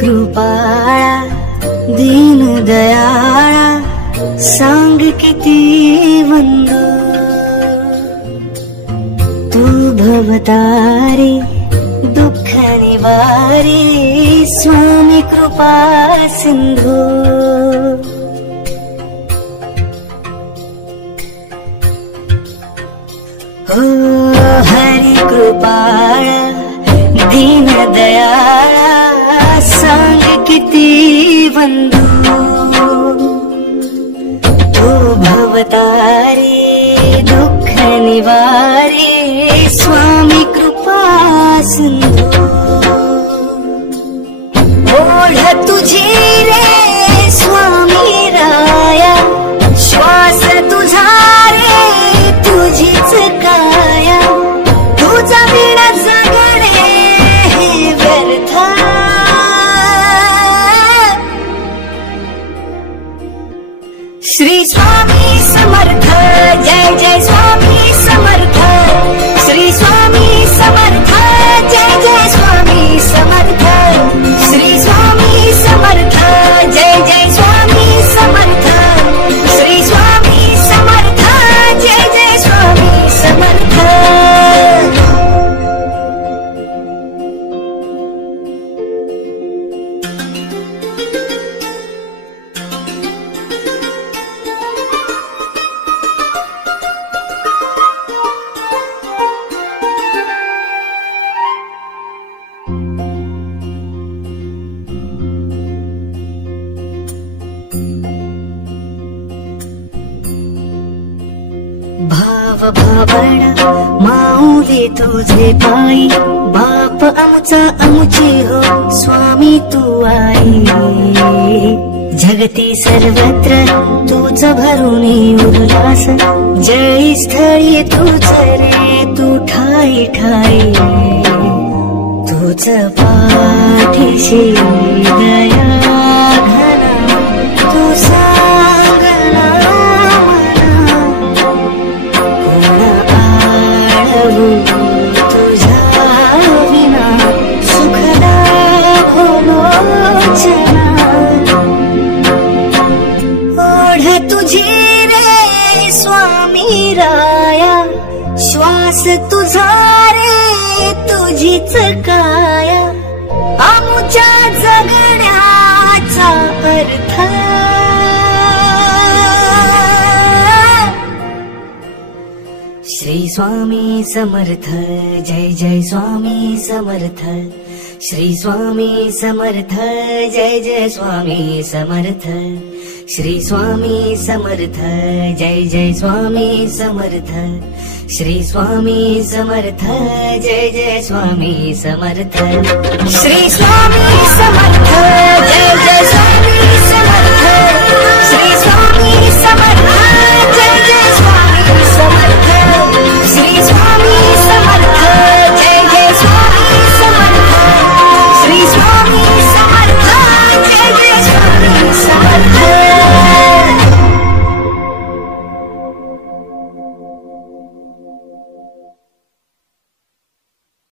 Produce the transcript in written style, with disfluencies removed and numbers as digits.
कृपाळा दीन दयाळा सांग किती वंदू तू भवतारी दुःख निवारी स्वामी कृपा सिंधू ओ हरि कृपाळा दीन दयाळा सांग किती वंदू तू भवतारी दुःख निवारी स्वामी कृपा सिंधू ओढ तुझी रे स्वामी राया श्वास तुझा रे तुझीच काया तुझा विना जगणे हे व्यर्थ श्री स्वामी समर्थ जय जय स्वामी समर्थ श्री स्वामी समर्थ जय जय स्वामी समर्थ श्री स्वामी समर्थ जय जय स्वामी समर्थ श्री स्वामी समर्थ जय जय स्वामी समर्थ भाव भावना माऊली तुझे पायी बाप आमचा आमुचे हो स्वामी तू आई जगती सर्वत्र तूच भरुनी उल्हास जय स्थळी तूच रे तू ठाई ठाई तूच पाठीशी दया घना तू सांगना तुझा विना सुखदा भोलोचना ओढ तुझी रे स्वामी राया श्वास तुझा रे तुझीच काया आमुच्या जगण्याचा अर्थ श्री स्वामी समर्थ जय जय स्वामी समर्थ श्री स्वामी समर्थ जय जय स्वामी समर्थ श्री स्वामी समर्थ जय जय स्वामी समर्थ श्री स्वामी समर्थ जय जय स्वामी समर्थ श्री स्वामी